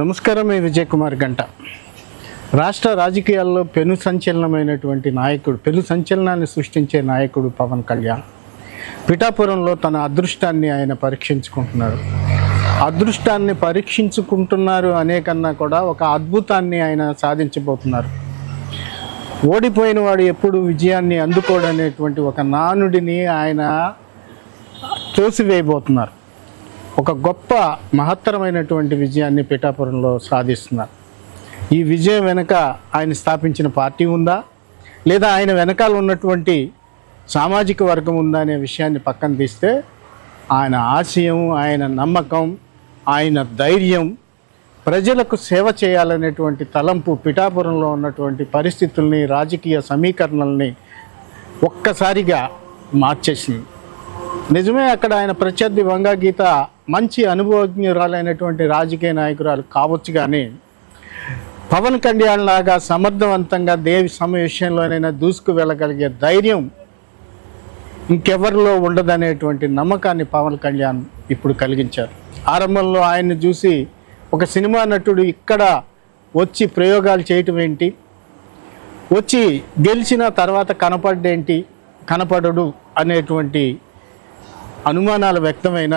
నమస్కారం. మీ విజయ్ కుమార్ గంట. రాష్ట్ర రాజకీయాల్లో పెను సంచలనాన్ని సృష్టించే నాయకుడు పవన్ కళ్యాణ్ పిఠాపురంలో తన అదృష్టాన్ని ఆయన పరీక్షించుకుంటున్నారు అనే కన్నా కూడా ఒక అద్భుతాన్ని ఆయన సాధించబోతున్నారు. ఓడిపోయిన వాడు ఎప్పుడు విజయాన్ని అందుకోడనేటువంటి ఒక నానుడిని ఆయన తోసివేయబోతున్నారు. ఒక గొప్ప మహత్తరమైనటువంటి విజయాన్ని పిఠాపురంలో సాధిస్తున్నారు. ఈ విజయం వెనుక ఆయన స్థాపించిన పార్టీ ఉందా, లేదా ఆయన వెనకాల ఉన్నటువంటి సామాజిక వర్గం ఉందా అనే విషయాన్ని పక్కన తీస్తే ఆయన ఆశయం, ఆయన నమ్మకం, ఆయన ధైర్యం, ప్రజలకు సేవ చేయాలనేటువంటి తలంపు పిఠాపురంలో ఉన్నటువంటి పరిస్థితుల్ని, రాజకీయ సమీకరణల్ని ఒక్కసారిగా మార్చేసింది. నిజమే, అక్కడ ఆయన ప్రత్యర్థి వంగా గీత మంచి అనుభవజ్ఞురాలైనటువంటి రాజకీయ నాయకురాలు కావచ్చు, కానీ పవన్ కళ్యాణ్ లాగా సమర్థవంతంగా దేవి విషయంలోనైనా దూసుకు వెళ్ళగలిగే ధైర్యం ఇంకెవరిలో ఉండదనేటువంటి నమ్మకాన్ని పవన్ కళ్యాణ్ ఇప్పుడు కలిగించారు. ఆరంభంలో ఆయన్ని చూసి ఒక సినిమా నటుడు ఇక్కడ వచ్చి ప్రయోగాలు చేయటం ఏంటి, వచ్చి గెలిచిన తర్వాత కనపడడు అనేటువంటి అనుమానాలు వ్యక్తమైన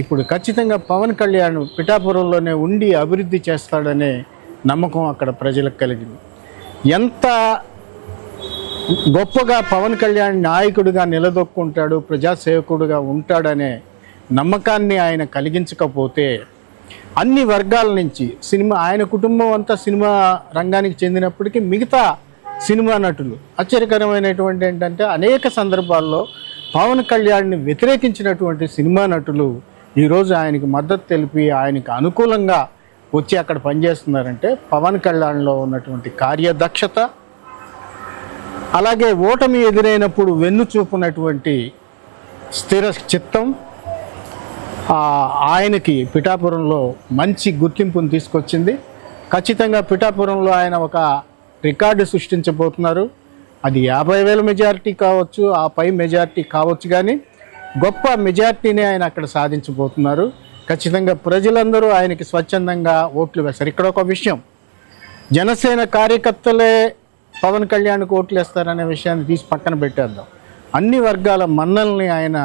ఇప్పుడు ఖచ్చితంగా పవన్ కళ్యాణ్ పిఠాపురంలోనే ఉండి అభివృద్ధి చేస్తాడనే నమ్మకం అక్కడ ప్రజలకు కలిగింది. ఎంత గొప్పగా పవన్ కళ్యాణ్ నాయకుడిగా నిలదొక్కుంటాడు, ప్రజాసేవకుడిగా ఉంటాడనే నమ్మకాన్ని ఆయన కలిగించకపోతే అన్ని వర్గాల నుంచి ఆయన కుటుంబం అంతా సినిమా రంగానికి చెందినప్పటికీ మిగతా సినిమా నటులు ఆశ్చర్యకరమైనటువంటి ఏంటంటే అనేక సందర్భాల్లో పవన్ కళ్యాణ్ని వ్యతిరేకించినటువంటి సినిమా నటులు ఈరోజు ఆయనకు మద్దతు తెలిపి ఆయనకు అనుకూలంగా వచ్చి అక్కడ పనిచేస్తున్నారంటే పవన్ కళ్యాణ్లో ఉన్నటువంటి కార్యదక్షత, అలాగే ఓటమి ఎదురైనప్పుడు వెన్ను చూపునటువంటి స్థిర చిత్తం ఆయనకి పిఠాపురంలో మంచి గుర్తింపును తీసుకొచ్చింది. ఖచ్చితంగా పిఠాపురంలో ఆయన ఒక రికార్డు సృష్టించబోతున్నారు. అది 50,000 మెజారిటీ కావచ్చు, ఆ పై మెజారిటీ కావచ్చు, కానీ గొప్ప మెజారిటీని ఆయన అక్కడ సాధించబోతున్నారు. ఖచ్చితంగా ప్రజలందరూ ఆయనకి స్వచ్ఛందంగా ఓట్లు వేస్తారు. ఇక్కడ ఒక విషయం, జనసేన కార్యకర్తలే పవన్ కళ్యాణ్కి ఓట్లు వేస్తారనే విషయాన్ని తీసి పక్కన పెట్టేద్దాం. అన్ని వర్గాల మన్నల్ని ఆయన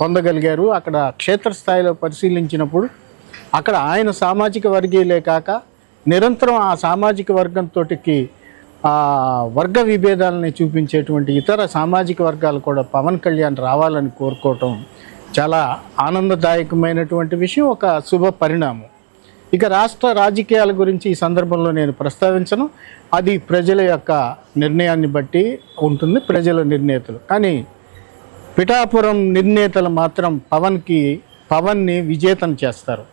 పొందగలిగారు. అక్కడ క్షేత్రస్థాయిలో పరిశీలించినప్పుడు అక్కడ ఆయన సామాజిక వర్గీయులే కాక నిరంతరం ఆ సామాజిక వర్గంతోటికి వర్గ విభేదాలని చూపించేటువంటి ఇతర సామాజిక వర్గాలు కూడా పవన్ కళ్యాణ్ రావాలని కోరుకోవటం చాలా ఆనందదాయకమైనటువంటి విషయం, ఒక శుభ పరిణామం. ఇక రాష్ట్ర రాజకీయాల గురించి ఈ సందర్భంలో నేను ప్రస్తావించను, అది ప్రజల యొక్క నిర్ణయాన్ని బట్టి ఉంటుంది, ప్రజల నిర్ణేతలు. కానీ పిఠాపురం నిర్ణేతలు మాత్రం పవన్ని విజేతం చేస్తారు.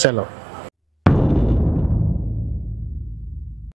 సెలవు.